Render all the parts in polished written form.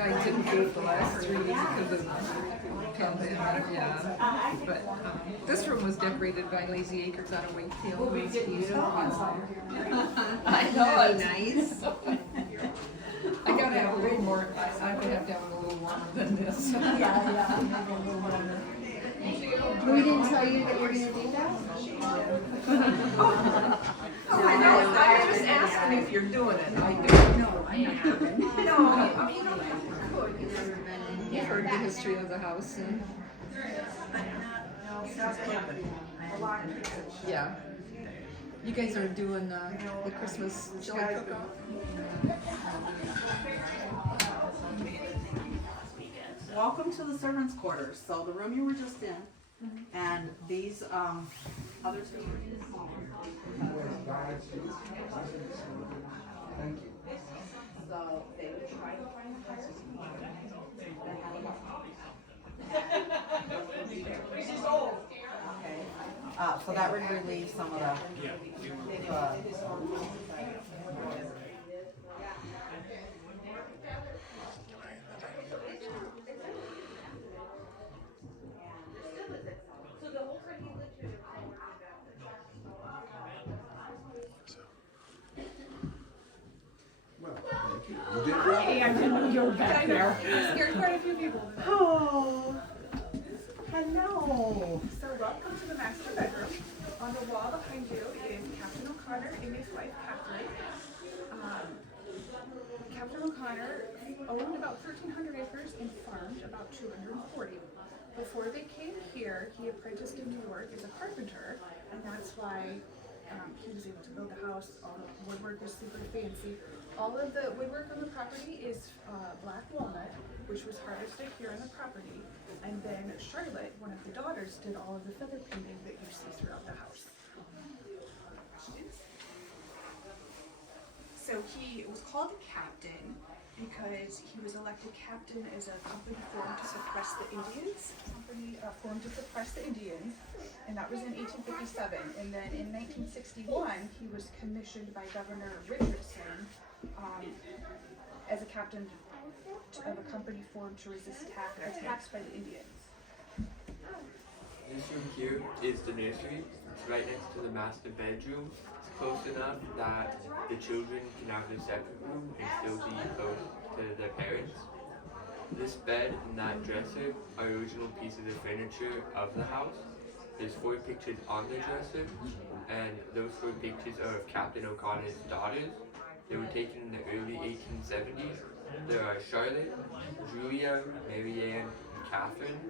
I didn't do it the last 3 weeks because of pandemic, yeah. But this room was decorated by Lazy Acres out of Wakefield. It was beautiful. I know, it's nice. I gotta have a little more, I would have to have it a little warmer than this. Yeah. We didn't tell you that you're gonna do that? I know, I'm just asking if you're doing it. I do. No, I'm not doing it. No, I mean, you've heard the history of the house and. Yeah. You guys are doing the Christmas chili cook-off? Welcome to the servants' quarters. So the room you were just in, and these other two. Thank you. So they would try to find a place Okay. So that would relieve some of the. You did great. Hey, I didn't know you were back there. I scared quite a few people. Oh, hello. So welcome to the master bedroom. On the wall behind you is Captain O'Connor and his wife, Catherine. Captain O'Connor owned about 1,300 acres and farmed about 240. Before they came here, he apprenticed in New York as a carpenter, and that's why he was able to build the house. All the woodwork was super fancy. All of the woodwork on the property is black walnut, which was harvested here on the property. And then Charlotte, one of the daughters, did all of the feather painting that you see throughout the house. So he was called a captain because he was elected captain as a company formed to suppress the Indians. And that was in 1857. And then in 1961, he was commissioned by Governor Richardson as a captain of a company formed to resist attacks by the Indians. This room here is the nursery. It's right next to the master bedroom. It's close enough that the children can have their separate room and still be close to their parents. This bed and that dresser are original pieces of furniture of the house. There's 4 pictures on the dresser, and those 4 pictures are of Captain O'Connor's daughters. They were taken in the early 1870s. There are Charlotte, Julia, Marianne, and Catherine.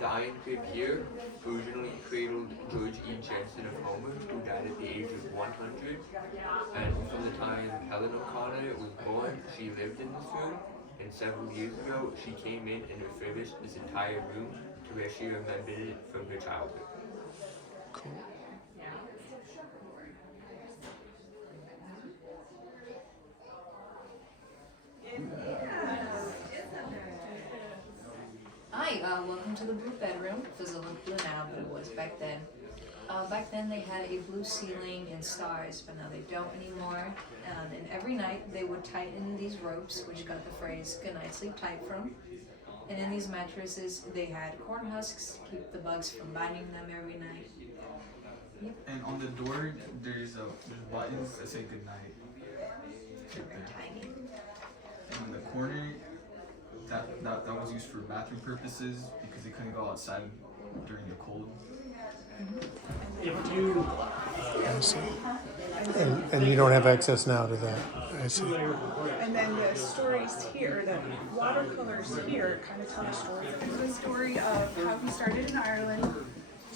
The iron crib here originally cradled George E. Jensen of Homer, who died at the age of 100. And from the time Helen O'Connor was born, she lived in this room. And several years ago, she came in and refurbished this entire room to where she remembered it from her childhood. Cool. Hi, welcome to the blue bedroom. It doesn't look blue now, but it was back then. Back then they had a blue ceiling and stars, but now they don't anymore. And every night they would tighten these ropes, which got the phrase "good night, sleep tight" from. And in these mattresses they had corn husks to keep the bugs from biting them every night. Yep. And on the door, there's buttons that say good night. Very tiny. And in the corner, that was used for bathroom purposes because they couldn't go outside during the cold. If you, I see. And you don't have access now to that. I see. And then the stories here, the watercolors here, kind of tell the story. The story of how he started in Ireland,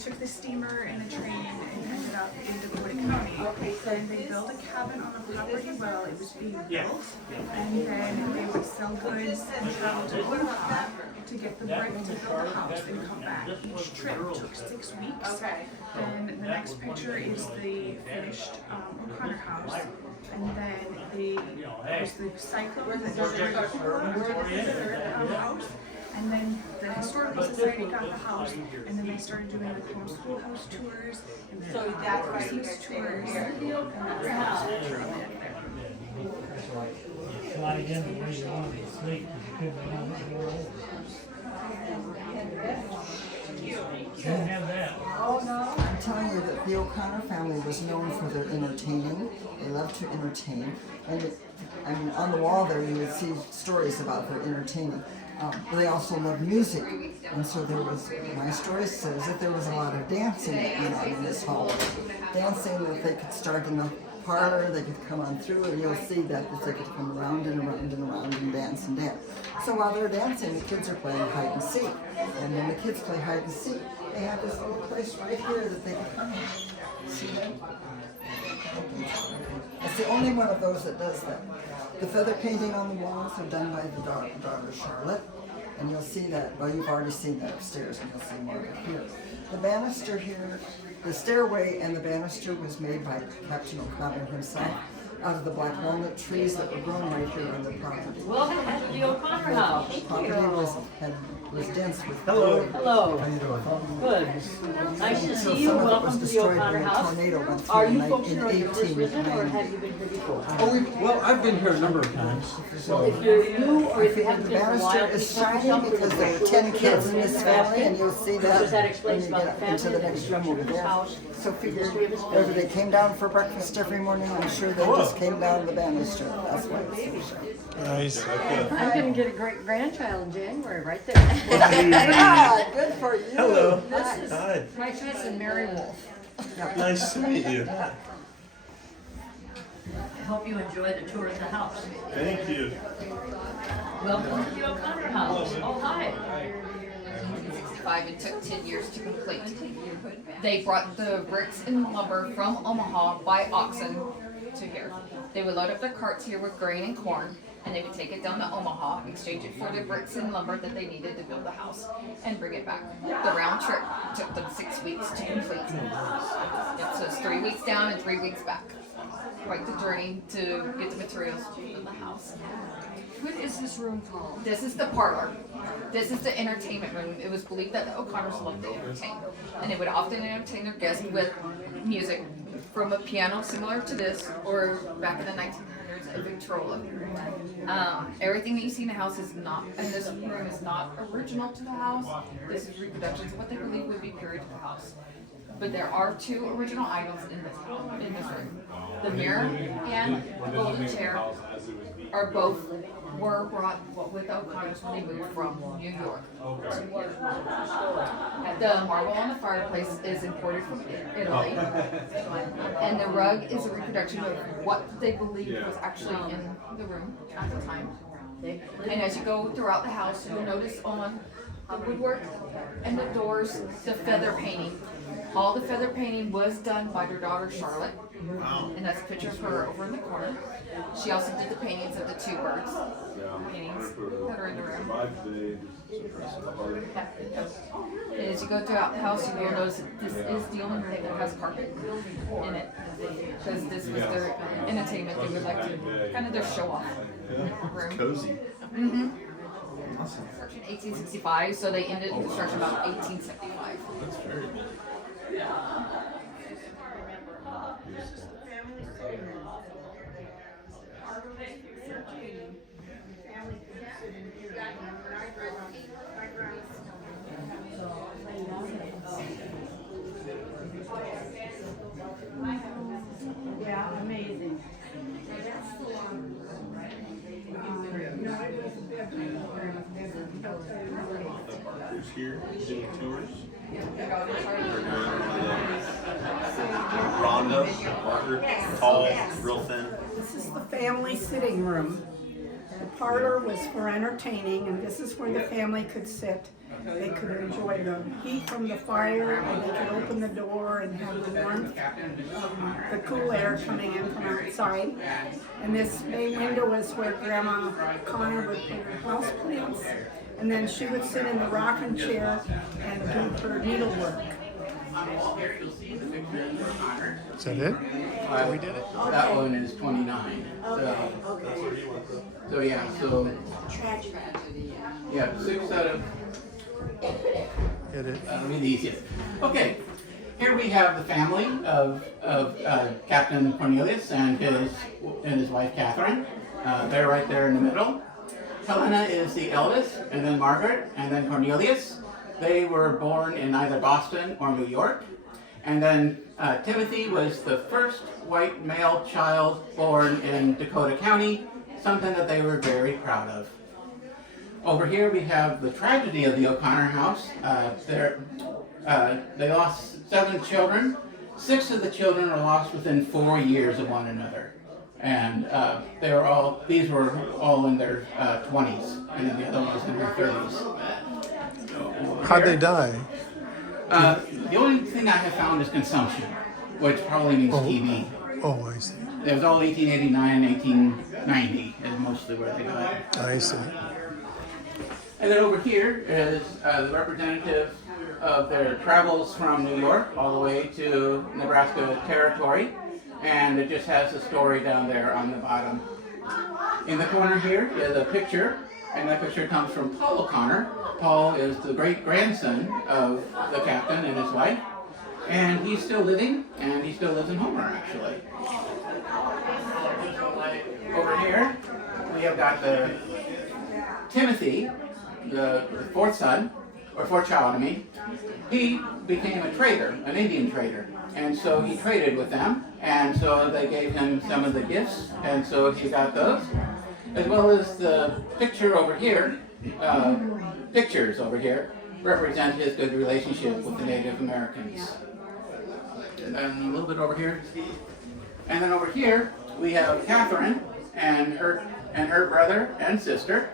took the steamer and a train, and ended up in Dakota County. Then they built a cabin on the property while it was being built, and then they would sell goods and travel to Omaha to get the brick to build the house and come back. Each trip took 6 weeks. Then the next picture is the finished O'Connor house. And then there's the cyclone that destroyed the whole house. And then the historical society got the house, and then they started doing like home schoolhouse tours and then Christmas tours. And that's how the picture of it. Slide again the way you wanted to sleep. You couldn't have it go over. Couldn't have that. I'm telling you that the O'Connor family was known for their entertaining. They loved to entertain. And I mean, on the wall there you would see stories about their entertaining. But they also loved music. And so there was, my story says that there was a lot of dancing that went on in this hall. Dancing that they could start in the parlor, they could come on through, and you'll see that they could come around and around and around and dance and dance. So while they're dancing, the kids are playing hide and seek. And when the kids play hide and seek, they have this little place right here that they can come in. See that? It's the only one of those that does that. The feather painting on the walls are done by the daughter Charlotte. And you'll see that, well, you've already seen that upstairs, and you'll see more of it here. The banister here, the stairway and the banister was made by Captain O'Connor himself out of the black walnut trees that were grown right here on the property. Welcome to the O'Connor house. The property was dense with Hello. Hello. How you doing? Good. Nice to see you. Some of it Welcome was to the destroyed O'Connor when a house. tornado went through Are you in folks here on your first visit, or 1890. have you been here before? Well, I've been here a number of times. Well, if you're new or if you haven't The been for a banister while, is please help shining yourself because to there the are 10 short kids in kids this in family, Nebraska. and you'll see Because that that when explains you about get the up into the family, next the room over history of this there. house, So figure, history of this whenever family. they came down for breakfast every morning, I'm sure they just came down the banister. That's why it's so sharp. Nice. I'm gonna get a great grandchild in January, right there. Yeah, good for you. Hello. This is Hi. my cousin Mary Wolf. Nice to meet you. I hope you enjoy the tour of the house. Thank you. Welcome to the O'Connor house. Oh, hi. 1965 and took 10 years to complete. They brought the bricks and lumber from Omaha by oxen to here. They would load up their carts here with grain and corn, and they would take it down to Omaha, exchange it for the bricks and lumber that they needed to build the house, and bring it back. The round trip took them 6 weeks to complete. So it's 3 weeks down and 3 weeks back. Quite the journey to get the materials to build the house. What is this room called? This is the parlor. This is the entertainment room. It was believed that the O'Connors loved to entertain, and they would often entertain their guests with music from a piano similar to this, or back in the 1900s, a Victrola. Everything that you see in the house is not, and this room is not original to the house. This is reproductions of what they believe would be period to the house. But there are 2 original items in this room. The mirror and the golden chair are both were brought with O'Connors when they moved from New York. The marble on the fireplace is imported from Italy, and the rug is a reproduction of what they believed was actually in the room at the time. And as you go throughout the house, you'll notice on the woodwork and the doors, the feather painting. All the feather painting was done by their daughter Charlotte, and that's a picture of her over in the corner. She also did the paintings of the 2 birds paintings that are in the room. As you go throughout the house, you will notice that this is the only room that has carpet in it, because this was their entertainment. They would like to kind of their show off room. Cozy. Mm-hmm. Construction 1865, so they ended construction about 1875. That's very cool. Yeah, amazing. Who's here? Doing tours? Rhonda, Margaret, tall, real thin. This is the family sitting room. The parlor was for entertaining, and this is where the family could sit. They could enjoy the heat from the fire, and they could open the door and have the warmth of the cool air coming in from outside. And this bay window is where Grandma Connor would put her house plants, and then she would sit in the rocking chair and do her needlework. Is that it? We did it? That one is 29. So yeah, so yeah, 6 out of Get it? That'll be the easiest. Okay, here we have the family of Captain Cornelius and his wife Catherine. They're right there in the middle. Helena is the eldest, and then Margaret, and then Cornelius. They were born in either Boston or New York. And then Timothy was the first white male child born in Dakota County, something that they were very proud of. Over here we have the tragedy of the O'Connor house. They lost 7 children. 6 of the children were lost within 4 years of one another. And these were all in their 20s, and then the other one was in her 30s. How'd they die? The only thing I have found is consumption, which probably means TB. Oh, I see. It was all 1889 and 1890 is mostly where they died. I see. And then over here is the representative of their travels from New York all the way to Nebraska territory. And it just has the story down there on the bottom. In the corner here is a picture, and that picture comes from Paul O'Connor. Paul is the great-grandson of the captain and his wife, and he's still living, and he still lives in Homer, actually. Over here, we have got the Timothy, the fourth son, or fourth child, I mean. He became a trader, an Indian trader, and so he traded with them, and so they gave him some of the gifts, and so he got those, as well as the picture over here. Pictures over here represent his good relationship with the Native Americans. And then a little bit over here. And then over here we have Catherine and her brother and sister.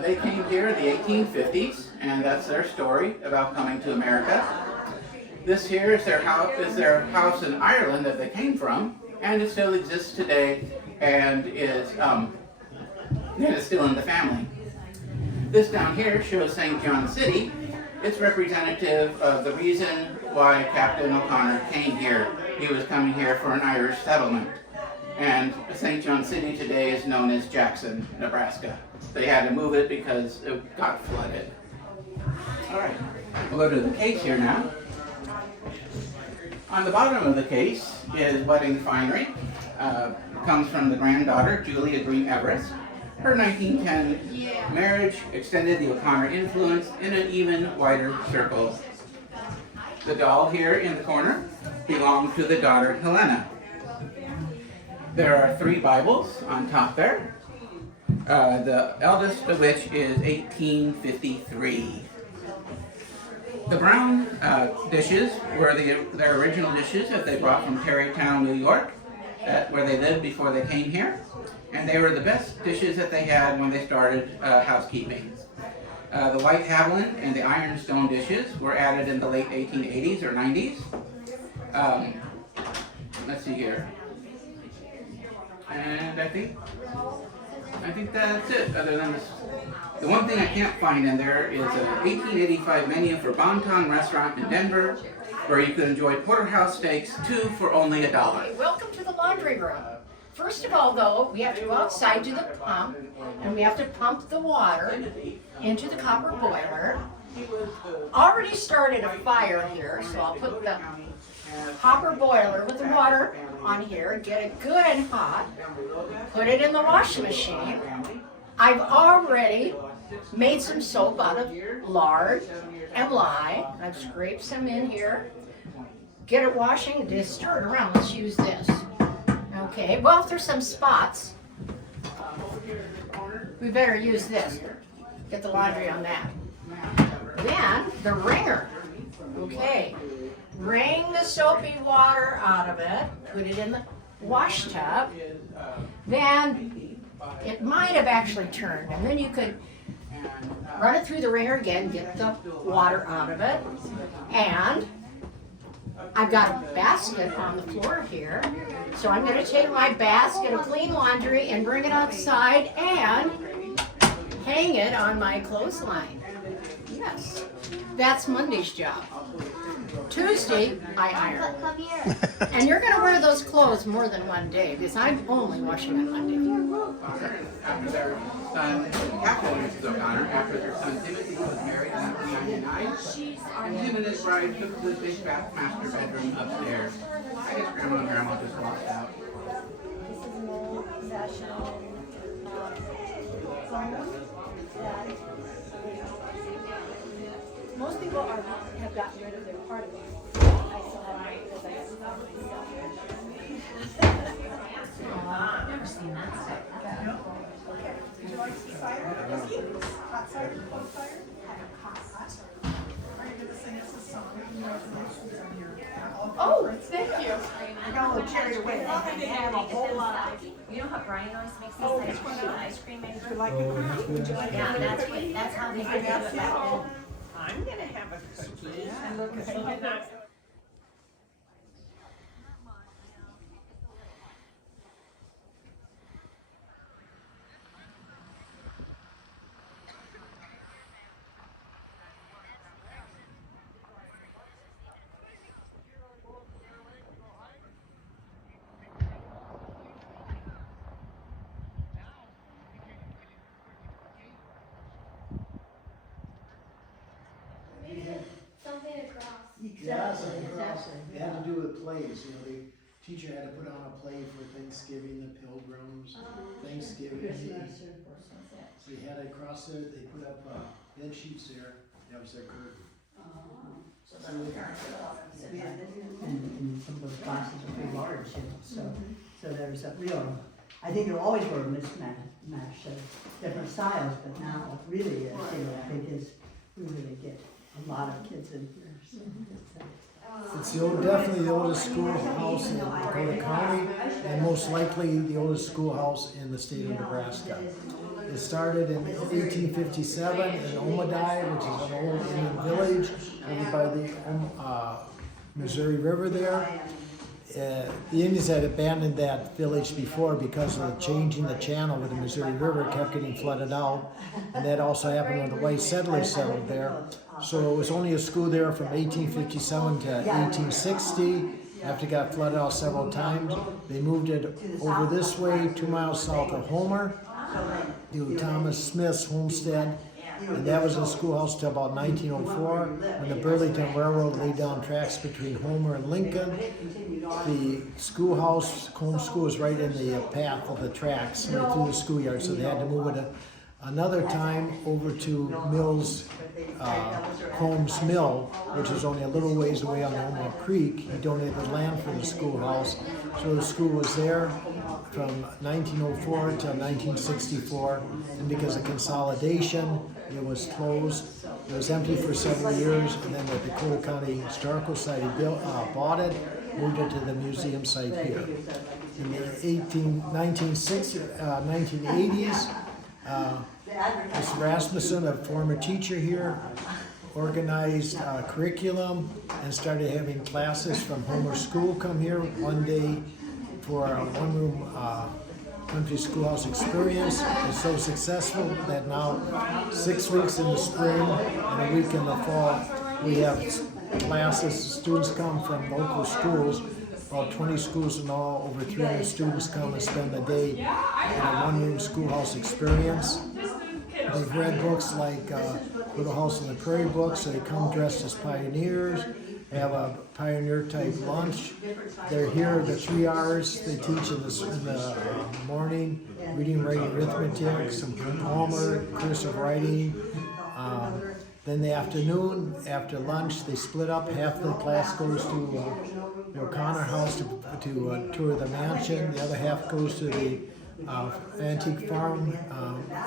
They came here in the 1850s, and that's their story about coming to America. This here is their house in Ireland that they came from, and it still exists today and is still in the family. This down here shows St. John City. It's representative of the reason why Captain O'Connor came here. He was coming here for an Irish settlement. And St. John City today is known as Jackson, Nebraska. They had to move it because it got flooded. All right, we'll go to the case here now. On the bottom of the case is wedding finery. Comes from the granddaughter, Julia Green Everest. Her 1910 marriage extended the O'Connor influence in an even wider circle. The doll here in the corner belonged to the daughter Helena. There are 3 Bibles on top there, the eldest of which is 1853. The brown dishes were their original dishes that they brought from Tarrytown, New York, where they lived before they came here. And they were the best dishes that they had when they started housekeeping. The white Haviland and the ironstone dishes were added in the late 1880s or 90s. Let's see here. And I think that's it, other than this. The one thing I can't find in there is an 1885 menu for Bonton Restaurant in Denver, where you could enjoy porterhouse steaks, 2 for only $1. Welcome to the laundry room. First of all, though, we have to go outside to the pump, and we have to pump the water into the copper boiler. Already started a fire here, so I'll put the copper boiler with the water on here, get it good and hot, put it in the washing machine. I've already made some soap out of lard and lye. I've scraped some in here. Get it washing, just stir it around. Let's use this. Okay, well, if there's some spots, we better use this. Get the laundry on that. Then, the wringer. Okay, wring the soapy water out of it, put it in the wash tub. Then, it might have actually turned, and then you could run it through the wringer again, get the water out of it, and I've got a basket on the floor here, so I'm going to take my basket of clean laundry and bring it outside and hang it on my clothesline. Yes, that's Monday's job. Tuesday, I iron. And you're gonna wear those clothes more than one day, because I'm only washing on Monday. After their son, Catherine, Mrs. O'Connor, after their son Timothy was married in 1999, him and his bride took the big fat master bedroom upstairs. I guess Grandma and Grandma just walked out. This is an old fashioned most people have gotten rid of their part of it. I still have mine because I have found myself. I've never seen that stuff. Okay. Would you like some cider? Hot cider, cold cider? Hot. Are you gonna sing us a song? Oh, thank you. I got a little carried away. I have a whole lot. You know how Brian always makes these Oh, like which one? ice cream maker? Would you like a cookie? Would you like Yeah, a that's cookie? that's how they I did it got back some. then. I'm gonna have a cookie. And look at that. Yeah, something across. It had to do with plays, you know, the teacher had to put on a play for Thanksgiving, the Pilgrims, Thanksgiving. So you had it across there, they put up bed sheets there, that was their curtain. And some of those classes are pretty large, you know, so there's a real, I think there always were a mismatch of different styles, but now it really is, you know, I think we really get a lot of kids in here, so It's definitely the oldest schoolhouse in Dakota County, and most likely the oldest schoolhouse in the state of Nebraska. It started in 1857 in Omadai, which is an old Indian village over by the Missouri River there. The Indians had abandoned that village before because of changing the channel with the Missouri River, kept getting flooded out. And that also happened when the white settlers settled there. So it was only a school there from 1857 to 1860. After it got flooded out several times, they moved it over this way, 2 miles south of Homer, to Thomas Smith's homestead. And that was a schoolhouse till about 1904, when the Burlington Railroad laid down tracks between Homer and Lincoln. The schoolhouse, home school, was right in the path of the tracks, right through the schoolyard, so they had to move it another time over to Mills, Holmes Mill, which is only a little ways away on the Omaha Creek. He donated land for the schoolhouse, so the school was there from 1904 to 1964, and because of consolidation, it was closed. It was empty for several years, and then the Dakota County Historical Society bought it, moved it to the museum site here. In the 1980s, Ms. Rasmussen, a former teacher here, organized curriculum and started having classes from Homer School come here one day for a one-room country schoolhouse experience. It's so successful that now 6 weeks in the spring and a week in the fall, we have classes. Students come from local schools, about 20 schools in all, over 300 students come and spend the day in a one-room schoolhouse experience. They've read books like Little House on the Prairie books, so they come dressed as pioneers. They have a pioneer-type lunch. They're here the 3 hours they teach in the morning, reading, writing, arithmetic, some Palmer, cursive writing. Then the afternoon, after lunch, they split up. Half the class goes to the O'Connor house to tour the mansion. The other half goes to the antique farm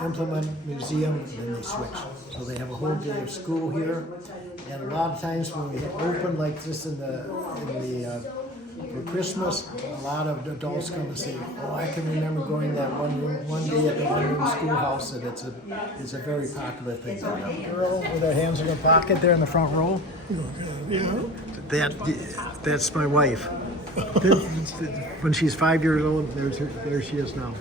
implement museum, and then they switch. So they have a whole day of school here. And a lot of times when we open like this for Christmas, a lot of adults come and say, "Oh, I can remember going that one day at the one-room schoolhouse," and it's a very popular thing. Girl with her hands in her pocket there in the front row. That's my wife. When she's 5 years old, there she is now.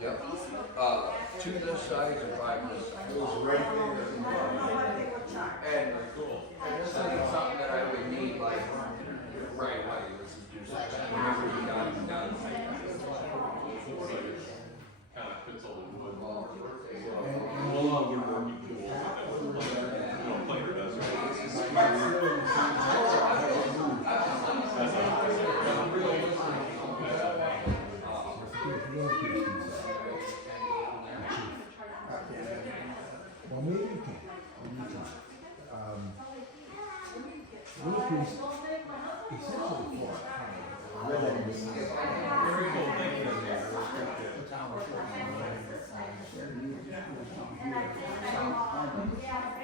Yep. Two this size and five this size. And this isn't something that I would need like right away. This is just whenever you got it done. Kind of fits all the wood. Well, maybe you can. Little piece, essentially for